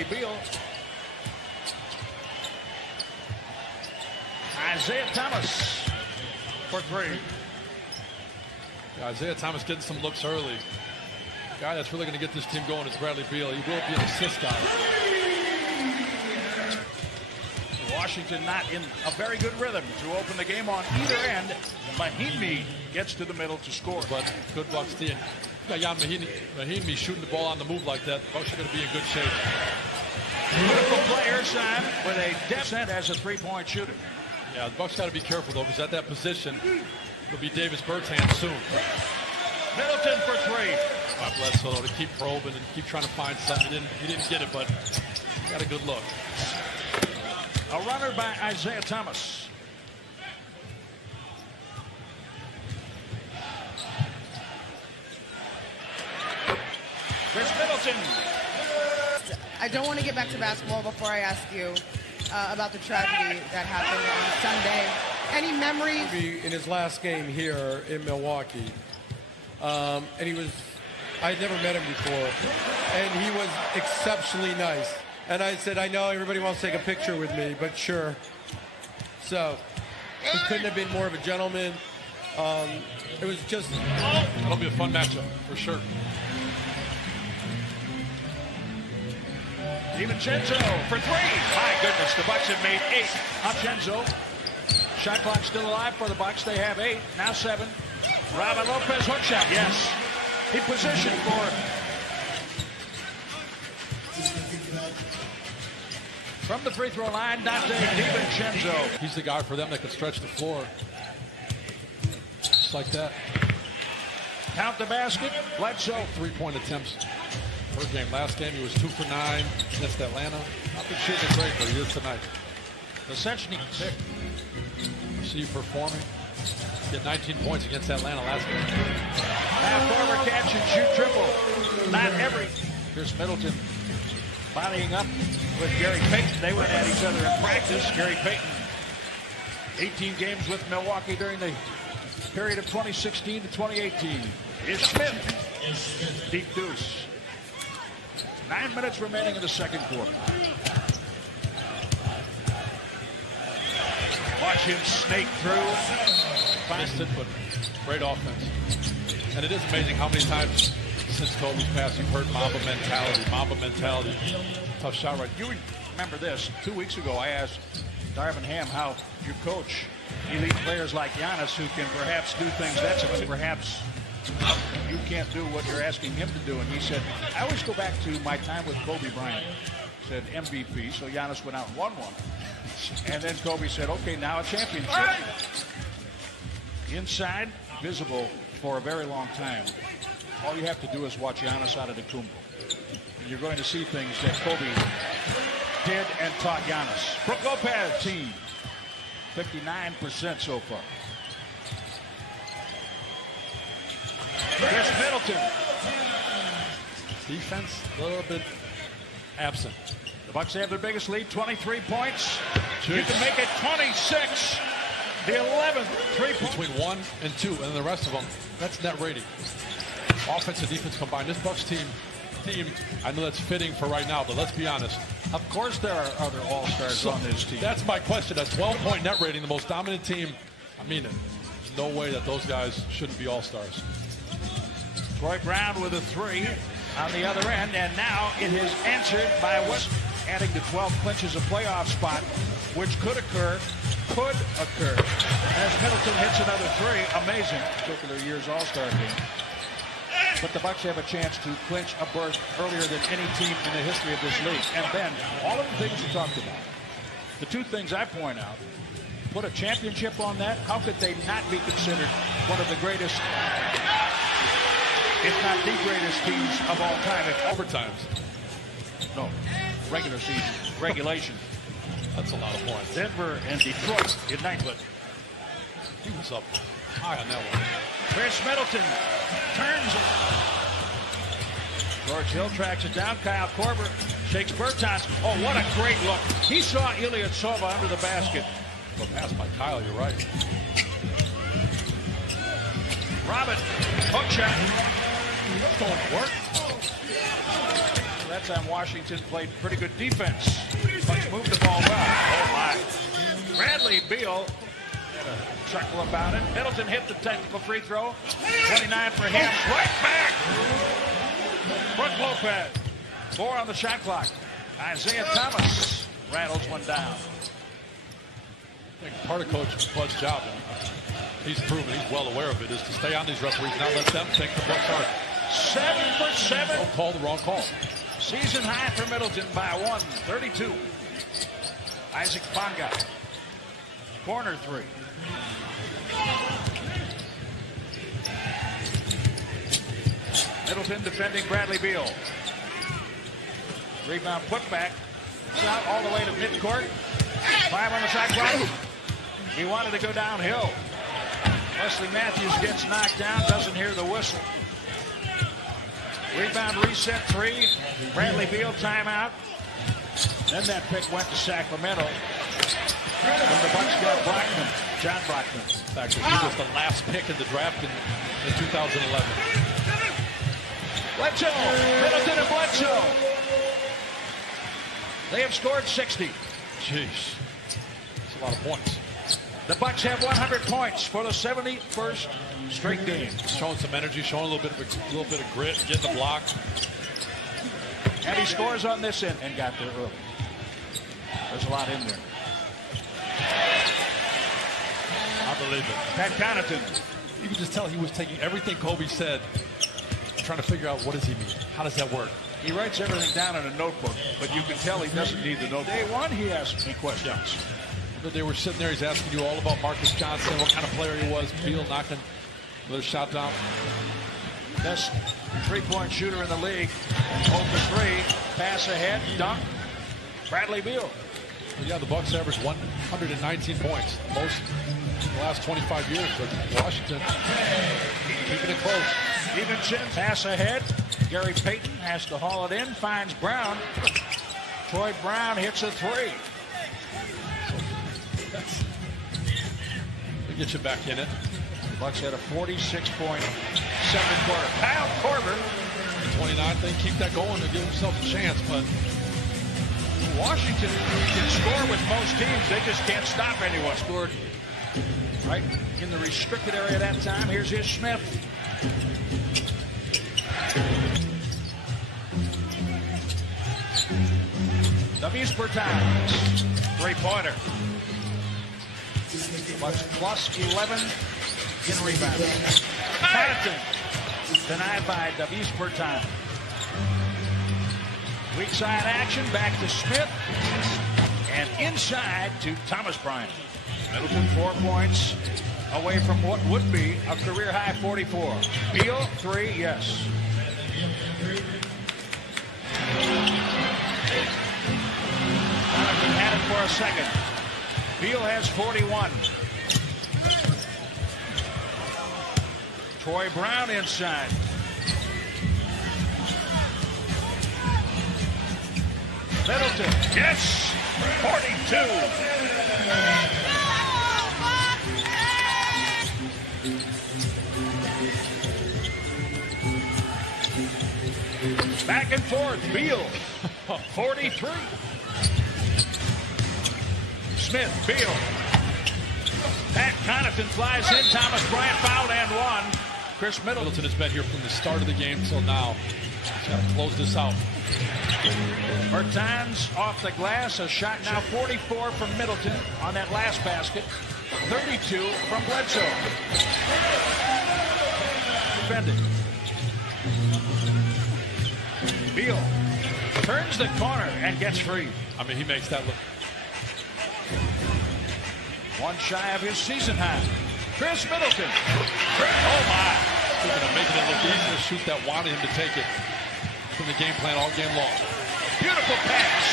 Bradley Beal. Isaiah Thomas for three. Yeah, Isaiah Thomas getting some looks early. Guy that's really going to get this team going is Bradley Beal. He will be an assist guy. Washington not in a very good rhythm to open the game on either end. Mahimi gets to the middle to score. But good Bucks team. Jan Mahimi shooting the ball on the move like that. Bucks are going to be in good shape. Beautiful play Ersan with a depth as a three-point shooter. Yeah, the Bucks got to be careful though, because at that position, it'll be Davis Bertans soon. Middleton for three. Bledsoe to keep probing and keep trying to find something. He didn't get it, but got a good look. A runner by Isaiah Thomas. Chris Middleton. I don't want to get back to basketball before I ask you about the tragedy that happened on Sunday. Any memories? In his last game here in Milwaukee, and I had never met him before, and he was exceptionally nice. And I said, I know everybody wants to take a picture with me, but sure. So he couldn't have been more of a gentleman. It was just... That'll be a fun matchup, for sure. DiVincenzo for three. My goodness, the Bucks have made 8. DiVincenzo. Shot clock still alive for the Bucks. They have 8, now 7. Robin Lopez hook shot. Yes. He positioned for from the free throw line, Dante DiVincenzo. He's the guy for them that can stretch the floor. Just like that. Count the basket. Bledsoe. 3-point attempts per game. Last game he was 2 for 9 against Atlanta. Not been shooting great, but he is tonight. The Sechnik pick. See you performing. Get 19 points against Atlanta last game. Now forward catch and shoot triple. Not every. Here's Middleton bodying up with Gary Payton. They went at each other in practice. Gary Payton, 18 games with Milwaukee during the period of 2016 to 2018. Is Smith. Deep deuce. 9 minutes remaining in the second quarter. Watch him snake through. Missed it, but great offense. And it is amazing how many times since Kobe's pass you've heard Mamba mentality. Mamba mentality. Tough shot right. You remember this. 2 weeks ago, I asked Darvin Ham how you coach elite players like Giannis who can perhaps do things that perhaps you can't do what you're asking him to do. And he said, I always go back to my time with Kobe Bryant. Said MVP, so Giannis went out and won one. And then Kobe said, okay, now a championship. Inside, visible for a very long time. All you have to do is watch Giannis Antetokounmpo. You're going to see things that Kobe did and taught Giannis. Brook Lopez team, 59% so far. Chris Middleton. Defense a little bit absent. The Bucks have their biggest lead, 23 points. Jeez. You can make it 26. The 11th 3-point. Between 1 and 2, and the rest of them, that's net rating. Offense and defense combined. This Bucks team, I know that's fitting for right now, but let's be honest. Of course there are other all-stars on this team. That's my question. That's 12-point net rating, the most dominant team. I mean it. There's no way that those guys shouldn't be all-stars. Troy Brown with a 3 on the other end, and now it is answered by West, adding to 12 clinches a playoff spot, which could occur. As Middleton hits another 3, amazing. Particular year's all-star game. But the Bucks have a chance to clinch a berth earlier than any team in the history of this league. And then, all of the things you talked about, the 2 things I point out, put a championship on that, how could they not be considered one of the greatest, if not the greatest teams of all time? If Overtimes. No, regular season, regulation. That's a lot of points. Denver and Detroit in Nightwood. He was up high on that one. Chris Middleton turns it. George Hill tracks it down. Kyle Korver shakes Bertans. Oh, what a great look. He saw Ilyasova under the basket. Well, pass by Kyle, you're right. Robin, hook shot. That's going to work. time Washington played pretty good defense. Bucks moved the ball well. Oh, my. Bradley Beal had a chuckle about it. Middleton hit the technical free throw. 29 for him. Right back. Brook Lopez. 4 on the shot clock. Isaiah Thomas rattles one down. I think part of Coach Bud's job, and he's proven, he's well aware of it, is to stay on these referees, not let them think the Bucks are. 7 for 7. Don't call the wrong call. Season high for Middleton by 1, 32. Isaac Bonga. Corner 3. Middleton defending Bradley Beal. Rebound put back. It's out all the way to midcourt. 5 on the shot clock. He wanted to go downhill. Wesley Matthews gets knocked down, doesn't hear the whistle. Rebound reset 3. Bradley Beal timeout. Then that pick went to Sacramento. And the Bucks got Brockman, John Brockman. Actually, he was the last pick in the draft in 2011. Bledsoe, Middleton and Bledsoe. They have scored 60. Jeez, that's a lot of points. The Bucks have 100 points for the 71st straight game. Showing some energy, showing a little bit of grit, getting the block. And he scores on this end and got there early. There's a lot in there. Unbelievable. Pat Connaughton. You can just tell he was taking everything Kobe said, trying to figure out what does he mean? How does that work? He writes everything down in a notebook, but you can tell he doesn't need the notebook. Day one, he asked me questions. But they were sitting there, he's asking you all about Marcus Johnson, what kind of player he was, Beal knocking another shot down. Best three-point shooter in the league. 0 for 3. Pass ahead, dunk. Bradley Beal. Well, yeah, the Bucks averaged 119 points. Most in the last 25 years, but Washington keeping it close. Even chin. Pass ahead. Gary Payton has to haul it in. Finds Brown. Troy Brown hits a 3. They get you back in it. Bucks had a 46-point second quarter. Kyle Korver. 29. They keep that going to give themselves a chance, but Washington can score with most teams. They just can't stop anyone. Scored right in the restricted area that time. Here's Ish Smith. W's per time. 3-pointer. Bucks plus 11 in rebounds. Connaughton denied by W's per time. Weak side action, back to Smith, and inside to Thomas Bryant. Middleton 4 points away from what would be a career-high 44. Beal, 3, yes. Donovan had it for a second. Beal has 41. Troy Brown inside. Middleton, yes, 42. Back and forth, Beal, 43. Smith, Beal. Pat Connaughton flies in, Thomas Bryant fouled and 1. Chris Middleton has been here from the start of the game till now. He's got to close this out. Bertans off the glass, a shot now 44 from Middleton on that last basket, 32 from Bledsoe. Defended. Beal turns the corner and gets free. I mean, he makes that look. One shy of his season high. Chris Middleton. Oh my. Speaking of making it look easy to shoot that, wanted him to take it from the game plan all game long. Beautiful pass.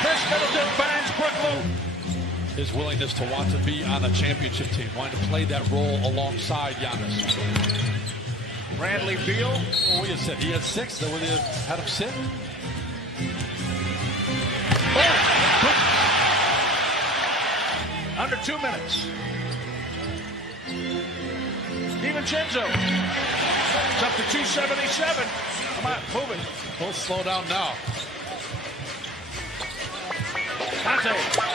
Chris Middleton finds Brook Lopez. His willingness to want to be on a championship team, wanting to play that role alongside Giannis. Bradley Beal. Well, we had said he had 6. That would have had him sit. Under 2 minutes. DiVincenzo. It's up to 277. Come on, move it. Both slow down now. Conte